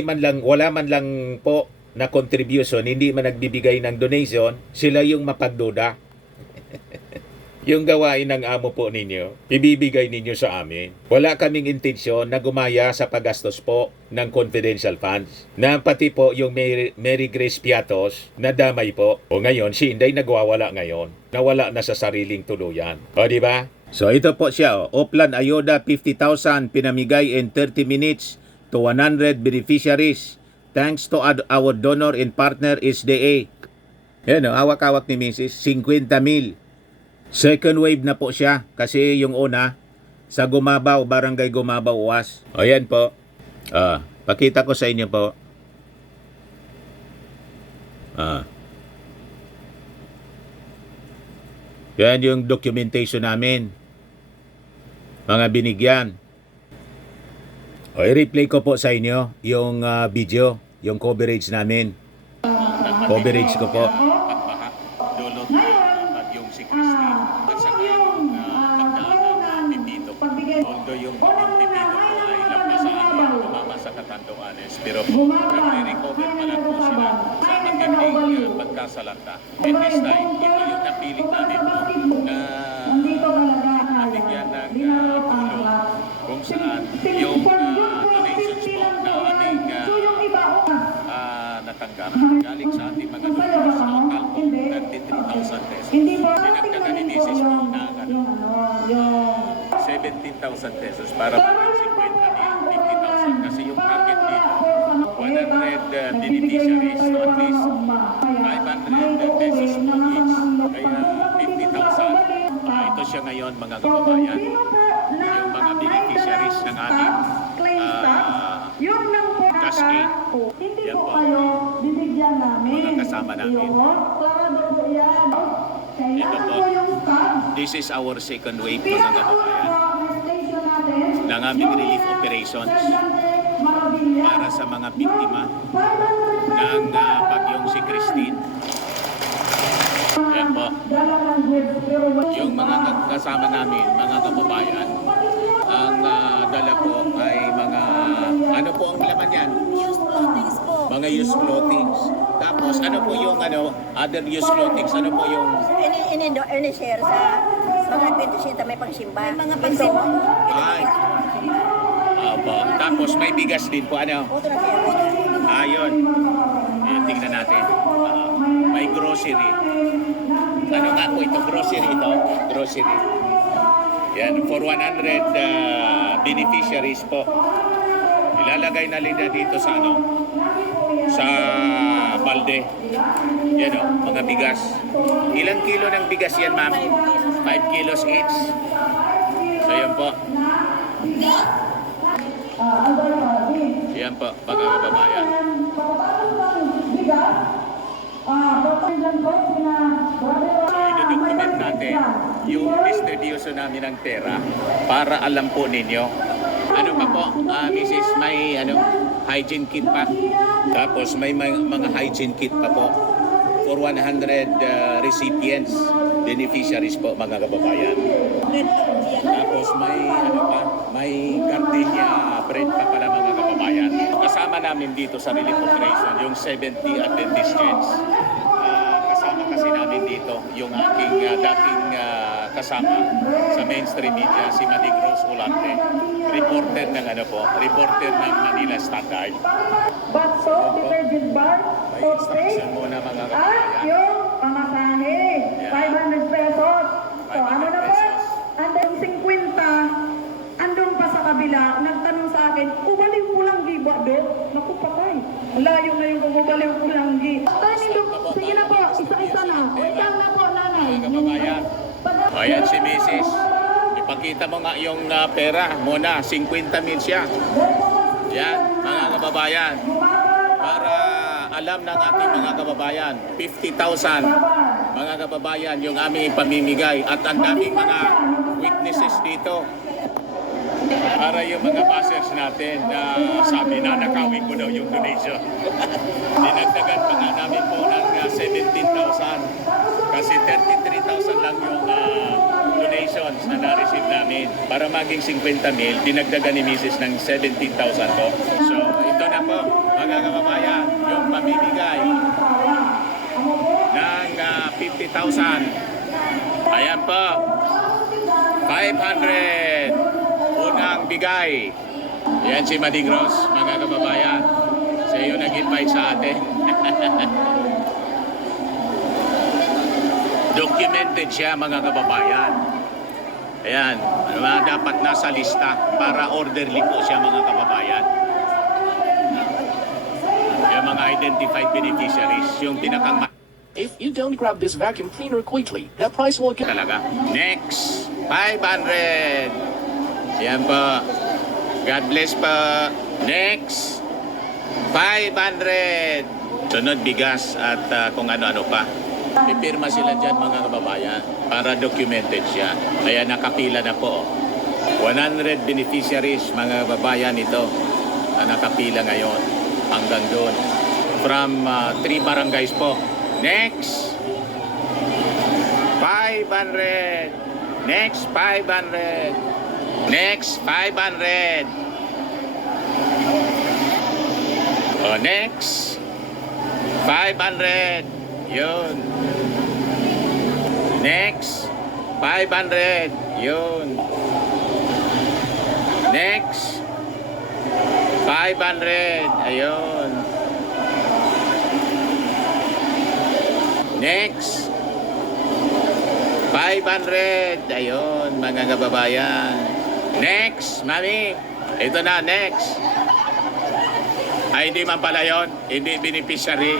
man lang, wala man lang po na contribution, hindi man nagbibigay ng donation, sila yung mapagduda. Yung gawain ng amo po ninyo, ibibigay ninyo sa amin. Wala kaming intensyon na gumaya sa paggastos po ng confidential funds. Na pati po yung Mary Grace Piatos na damay po. O ngayon, si Inday nagwawala ngayon. Nawala na sa sariling tuluyan. O di ba? So ito po siya. Oplan Ayuda 50,000 pinamigay in 30 minutes to 100 beneficiaries. Thanks to our donor and partner SDA. Yan o, hawak-hawak ni Mrs. 50,000. Second wave na po siya kasi yung una sa Gumabaw, Barangay Gumabaw, UAS. O yan po. Pakita ko sa inyo po. Yan yung documentation namin. Mga binigyan. O i-replay ko po sa inyo yung video, yung coverage namin. Coverage ko po. Pero nagre-recover pa lang po sila sa matinding pagkasalanta. And this time, ito yung napiling namin po na nabigyan ng tulong kung saan yung donations po na aming natanggap galing sa ating mga donors total po 33,000 pesos. Dinagdagan ni Mrs. po na 17,000 pesos para po yung 50,000 kasi yung target dito 100 beneficiaries, so at least 500 pesos po each. Kaya 50,000. Ito siya ngayon mga kababayan. Yung mga beneficiaries ng ating cash aid. Yan po. Mga kasama namin. Ito po. This is our second wave mga kababayan ng aming relief operations para sa mga biktima ng bagyong si Christine. Yan po. Yung mga kasama namin, mga kababayan, ang dala po ay mga, ano po ang laman yan? Used clothings po. Mga used clothings. Tapos ano po yung other used clothings? Ano po yung... Ini-share sa mga bentusita may pangsimba. May mga pangsimba. Ay. Opo. Tapos may bigas din po. Ano? Oto na siya. Ayun. Ayan, tingnan natin. May grocery. Ano nga po ito? Grocery ito? Grocery. Yan. For 100 beneficiaries po. Ilalagay na nila dito sa sa balde. Yan o, mga bigas. Ilang kilo ng bigas yan, ma'am? 5 kilos each. So yan po. Yan po, mga kababayan. So i-document natin yung distribution namin ng pera para alam po ninyo. Ano pa po, Mrs. May hygiene kit pa. Tapos may mga hygiene kit pa po for 100 recipients, beneficiaries po mga kababayan. Tapos may may gardenia bread pa pala mga kababayan. Kasama namin dito sa relief operation yung 70 Adventist Church. Kasama kasi namin dito yung aking dating kasama sa mainstream media, si Madig Rose Ulante. Reporter ng reporter ng Manila Standard. Batso, detergent bar, May hot instruction cake, muna mga at kababayan. yung pamasahe, Yeah. 500 pesos. So 500 ano na po? pesos. Andun 50, andun pa sa kabila, nagtanong sa akin, ubaliw ko lang giba do? Naku patay, layo na yung ubaliw ko lang gi. Sige na po, isa-isa na. Wait lang na po, nanay. Mga kababayan. Ayan si Mrs. Ipakita mo nga yung pera muna, 50,000 siya. Yan, mga kababayan. Para alam ng ating mga kababayan, 50,000 mga kababayan yung aming pamimigay at ang daming mga witnesses dito. Para yung mga bashers natin na sabi na nakawin ko daw yung donation. Dinagdagan pa nga namin po ng 17,000. Kasi 33,000 lang yung donations na na-receive namin. Para maging 50 mil, dinagdagan ni Mrs. ng 17,000 po. So, ito na po, mga kababayan, yung pamimigay ng 50,000. Ayan po, 500 unang bigay. Yan si Madigros, mga kababayan. Siya yung nag-invite sa atin. Documented siya, mga kababayan. Ayan, dapat nasa lista para orderly po siya, mga kababayan. Yung mga identified beneficiaries, yung pinakang If you don't grab this vacuum cleaner quickly, that price will get... talaga. Next, 500. Yan po. God bless po. Next, 500. Sunod, bigas at kung ano-ano pa. Pipirma sila dyan, mga kababayan, para documented siya. Kaya nakapila na po. 100 beneficiaries, mga kababayan, ito na nakapila ngayon hanggang doon. From 3 barangays po. Next, 500. Next, 500. Next, 500. Oh, next, 500. Yun. Next, 500. Yun. Next, 500. Ayun. Next, 500. Ayun, mga kababayan. Next, mami. Ito na, next. Ay, hindi man pala yun. Hindi beneficiary.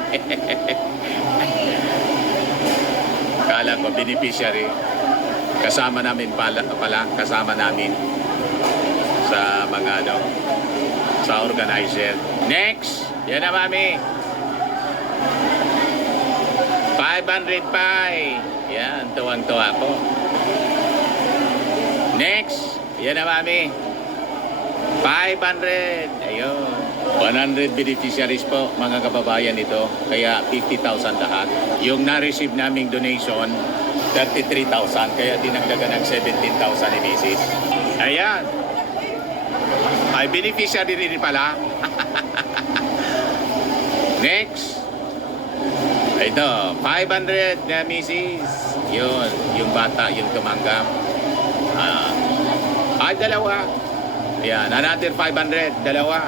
Kala ko beneficiary. Kasama namin pala, kasama namin sa mga sa organizer. Next, yan na, mami. 500 pa. Yan, tuwang-tuwa ko. Next, yan na, mami. 500. Ayun. 100 beneficiaries po, mga kababayan ito. Kaya 50,000 lahat. Yung na-receive naming donation, 33,000. Kaya dinagdagan ng 17,000 ni Mrs. Ayan. Ay, beneficiary rin pala. Next. Ito, 500 na Mrs. Yun, yung bata, yung tumanggap. Ay, dalawa. Ayan, another 500, dalawa.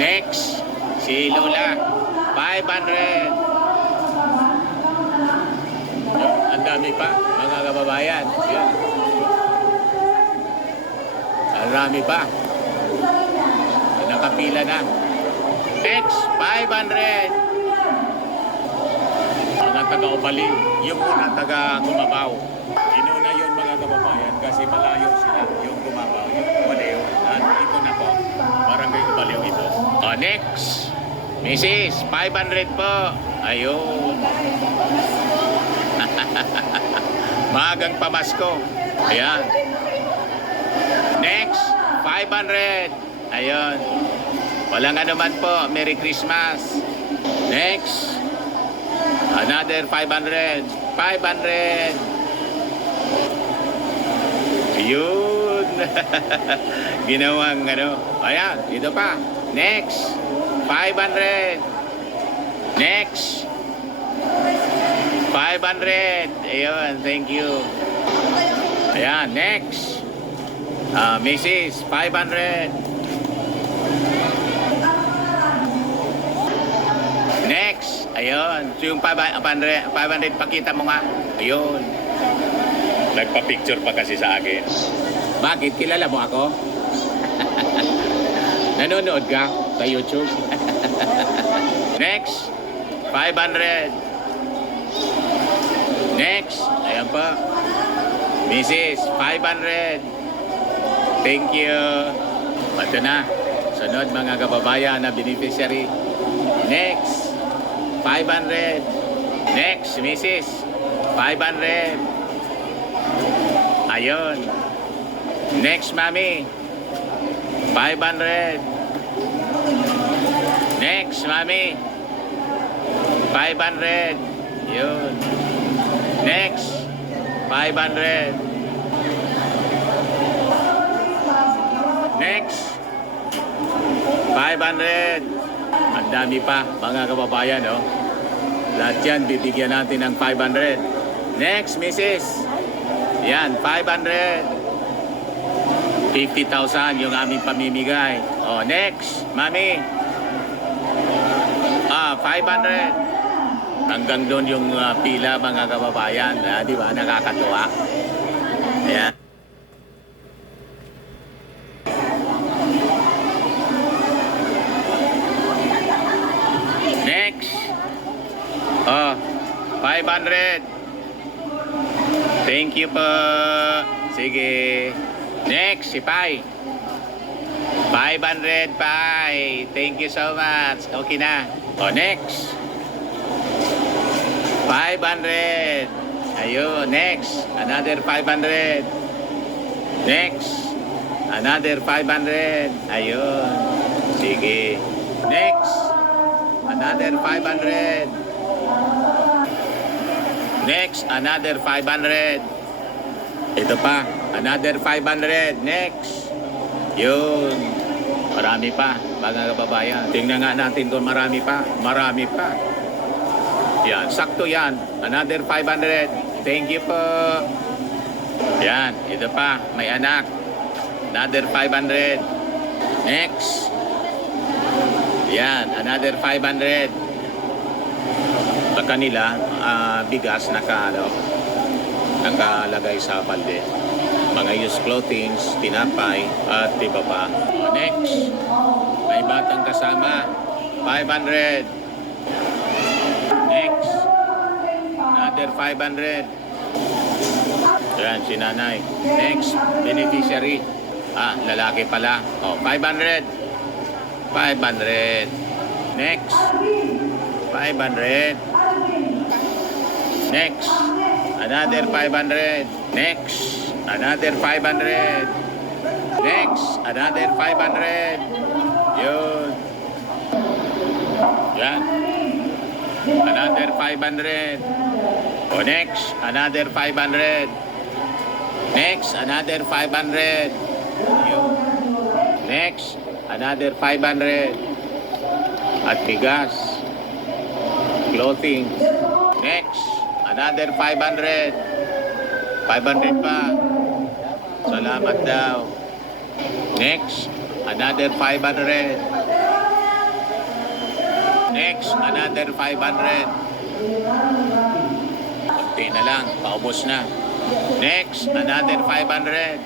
Next, si Lola, 500. Ang dami pa, mga kababayan. Yan. Ang dami pa. Nakapila na. Next, 500. Mga taga-Ubaliw, yung una taga-Kumabaw. Inuna yung mga kababayan kasi malayo sila, yung Kumabaw, yung Ubaliw. At ito na po, barangay Ubaliw ito. Next, Mrs. 500 po. Ayun. Magang pamasko. Ayan. Next, 500. Ayun. Walang anuman po. Merry Christmas. Next, another 500. 500. Ayun. Ginawang ano. Ayan, ito pa. Next, 500. Next, 500. Ayun, thank you. Ayan, next. Mrs. 500. Next. Ayun. So yung 500 pakita mo nga. Ayun. Nagpa-picture pa kasi sa akin. Bakit? Kilala mo ako? Nanonood ka sa YouTube? Next. 500. Next. Ayan pa. Mrs. 500. Thank you. Ito na. Sunod, mga kababayan na beneficiary. Next. 500. Next, Mrs. 500. Ayun. Next, mami. 500. Next, mami. 500. Yun. Next. 500. Next. 500. Ang dami pa, mga kababayan, oh. Lahat yan, bibigyan natin ng 500. Next, Mrs. Yan, 500. 50,000 yung aming pamimigay. Oh, next, mami. 500. Hanggang doon yung pila, mga kababayan. Di ba? Nakakatuwa. Ayan. Next. 500. Thank you po. Sige. Next, si Pai. 500, Pai. Thank you so much. Okay na. Next. 500. Ayun, next. Another 500. Next. Another 500. Ayun. Sige. Next. Another 500. Next. Another 500. Ito pa. Another 500. Next. Yun. Marami pa, mga kababayan. Tingnan nga natin kung marami pa. Marami pa. Yan, sakto yan. Another 500. Thank you po. Yan, ito pa. May anak. Another 500. Next. Yan, another 500. Sa kanila, bigas nakalagay sa balde. Mga used clothing, tinapay, at iba pa. Next, may batang kasama. 500. Next, another 500. Yan, si nanay. Next, beneficiary. Lalaki pala. 500. 500. Next, 500. Next, another 500. Next, another 500. Next, another 500. Yun. Yan. Another 500. Next, another 500. Next, another 500. Yun. Next, another 500. At bigas. Clothing. Next, another 500. 500 pa. Salamat daw. Next, another 500. Next, another 500. Kunti na lang, paubos na. Next, another 500.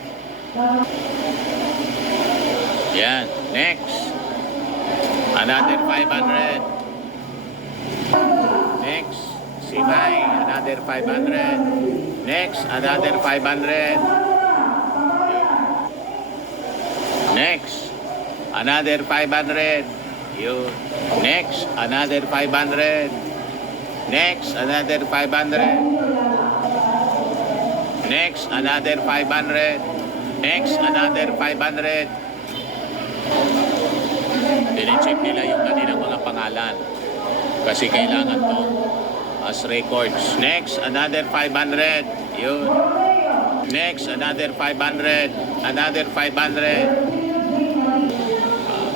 Yan, next. Another 500. Next, si Mai, another 500. Next, another 500. Next, another 500. Yun. Next, another 500. Next, another 500. Next, another 500. Next, another 500. Dine-check nila yung kanilang mga pangalan. Kasi kailangan to as records. Next, another 500. Yun. Next, another 500. Another 500.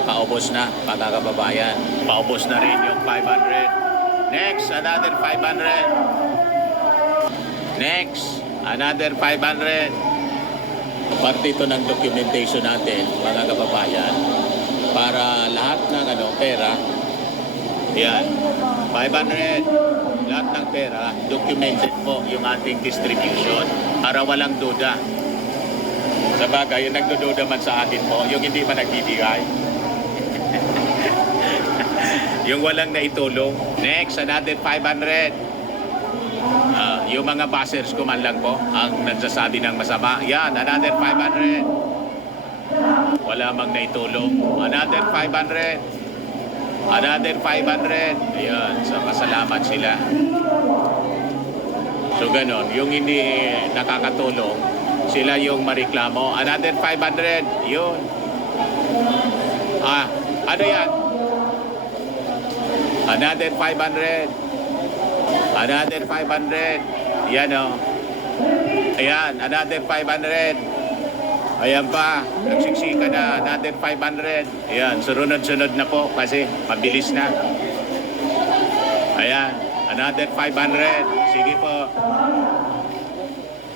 Paubos na, mga kababayan. Paubos na rin yung 500. Next, another 500. Next, another 500. Parte ito ng documentation natin, mga kababayan, para lahat ng pera, yan, 500, lahat ng pera, documented po yung ating distribution para walang duda. Sa bagay, yung nagdududa man sa atin po, yung hindi pa nagbibigay. Yung walang naitulong. Next, another 500. Yung mga bashers ko man lang po ang nagsasabi ng masama. Yan, another 500. Wala mang naitulong. Another 500. Another 500. Ayan, sa pasalamat sila. So ganon, yung hindi nakakatulong, sila yung mareklamo. Another 500. Yun. Ano yan? Another 500. Another 500. Yan o. Ayan, another 500. Ayan pa, nagsiksika na, another 500. Ayan, sunod-sunod na po kasi mabilis na. Ayan, another 500. Sige po.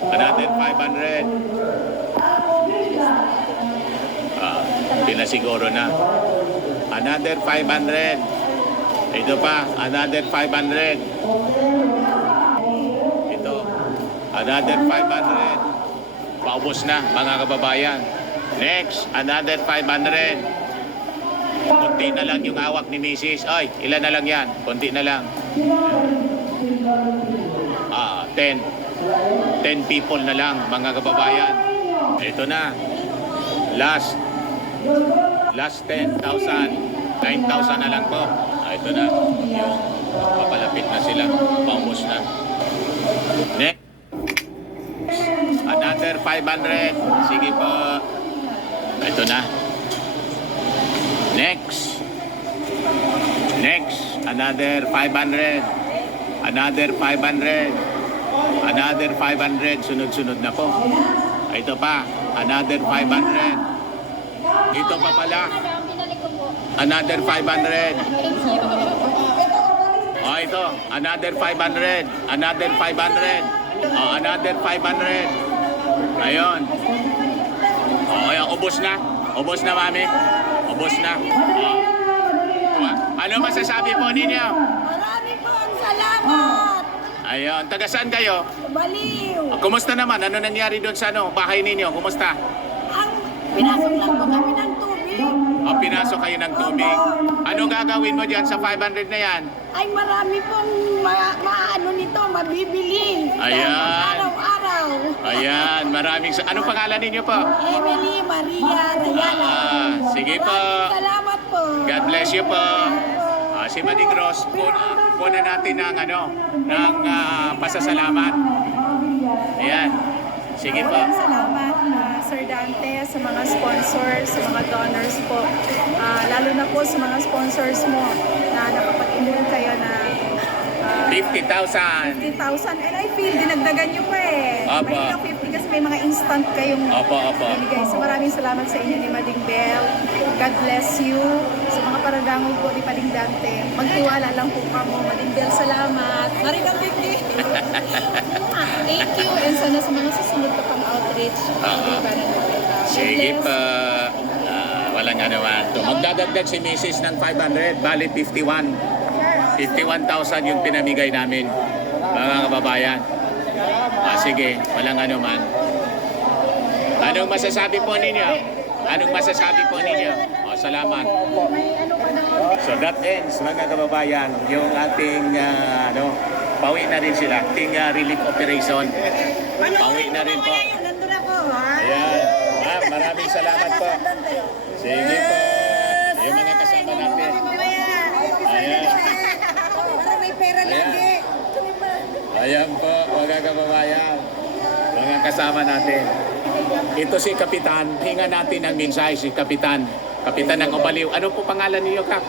Another 500. Pinasiguro na. Another 500. Ito pa, another 500. Ito, another 500. Paubos na, mga kababayan. Next, another 500. Kunti na lang yung hawak ni Mrs. Ay, ilan na lang yan? Kunti na lang. 10 people na lang, mga kababayan. Ito na. Last 10,000. 9,000 na lang po. Ito na. Yung papalapit na sila. Paubos na. Next. Another 500. Sige po. Ito na. Next. Another 500. Another 500. Another 500. Sunod-sunod na po. Ito pa. Another 500. Ito pa pala. Another 500. Ito. Another 500. Another 500. Another 500. Ayun. Ayun. Ubos na. Ubos na, mami. Ubos na. Ano masasabi po ninyo? Marami pong salamat! Ayun. Taga saan kayo? Baliw! Kumusta naman? Ano nangyari doon sa bahay ninyo? Kumusta? Pinasok lang po kami ng tubig. Pinasok kayo ng tubig. Ano gagawin mo dyan sa 500 na yan? Ay, marami pong maano nito, mabibili. Ayan. Araw-araw. Ayan. Maraming... Anong pangalan ninyo po? Emily Maria Rayala. Sige po. Maraming salamat po. God bless you po. Si Maring Ross, kuna natin ng pasasalamat. Ayan. Sige po. Maraming salamat Sir Dante sa mga sponsors, sa mga donors po. Lalo na po sa mga sponsors mo na nakapag-inulong kayo na 50,000. 50,000. And I feel dinagdagan nyo pa eh. Apa. Mahirap 50 kasi may mga instant kayong Opo. binigay. So maraming salamat sa inyo ni Mading Bell. God bless you. Sa mga paradangol po ni Mading Dante. Magtiwala lang po kamo. Mading Bell, salamat. Marigang Bigdi. Thank you. And sana sa mga susunod ka pang outreach. Sige po. Walang naman. Magdadagdag si Mrs. ng 500. Bali 51. 51,000 yung pinamigay namin, mga kababayan. Sige, walang anuman. Anong masasabi po ninyo? Anong masasabi po ninyo? Salamat. So that ends, mga kababayan, yung ating pauwi na rin sila. Ating relief operation. Pauwi na rin po. Nandun ako, ha? Ayan. Maraming salamat po. Sige po. Yung mga kasama natin. Ayan. Para may pera lagi. Ayan po, mga kababayan. Mga kasama natin. Ito si Kapitan. Hinga natin ang mensahe si Kapitan. Kapitan ng Obaliw. Ano po pangalan ninyo, Kap?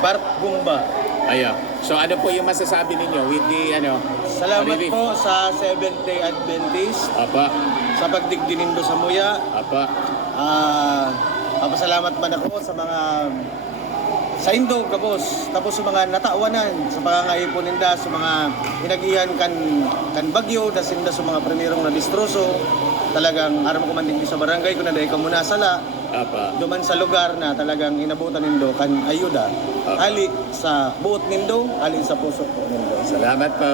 Bart Gumba. Ayan. So ano po yung masasabi ninyo with the Salamat relief? po sa Seventh-day Adventist Apa. sa pagdigdinindo sa muya. Apa. Papasalamat man ako sa mga sa Indo, kapos. Tapos sa mga nataawanan, sa pangangayipon ninda, sa mga hinagihan kan bagyo, dasinda sa mga primerong na distroso. Talagang aram ko man din sa barangay, kung naday ka muna sala, Apa. duman sa lugar na talagang inabutan nindo kan ayuda. Ali sa buot nindo, ali sa puso po nindo. Salamat po,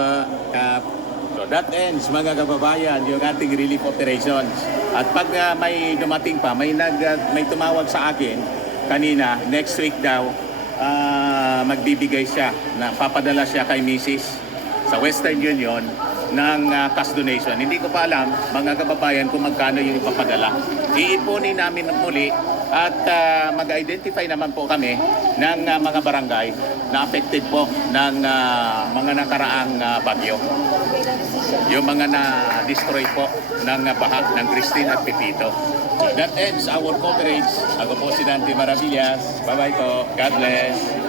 Kap. So that ends, mga kababayan, yung ating relief operations. At pag may dumating pa, may tumawag sa akin kanina, next week daw, magbibigay siya, papadala siya kay Mrs. sa Western Union ng cash donation. Hindi ko pa alam, mga kababayan, kung magkano yung ipapadala. Iipunin namin muli at mag-identify naman po kami ng mga barangay na affected po ng mga nakaraang bagyo. Yung mga na-destroy po ng baha ng Christine at Pepito. That ends our coverage. Ako po si Dante Maravillas. Bye-bye po. God bless.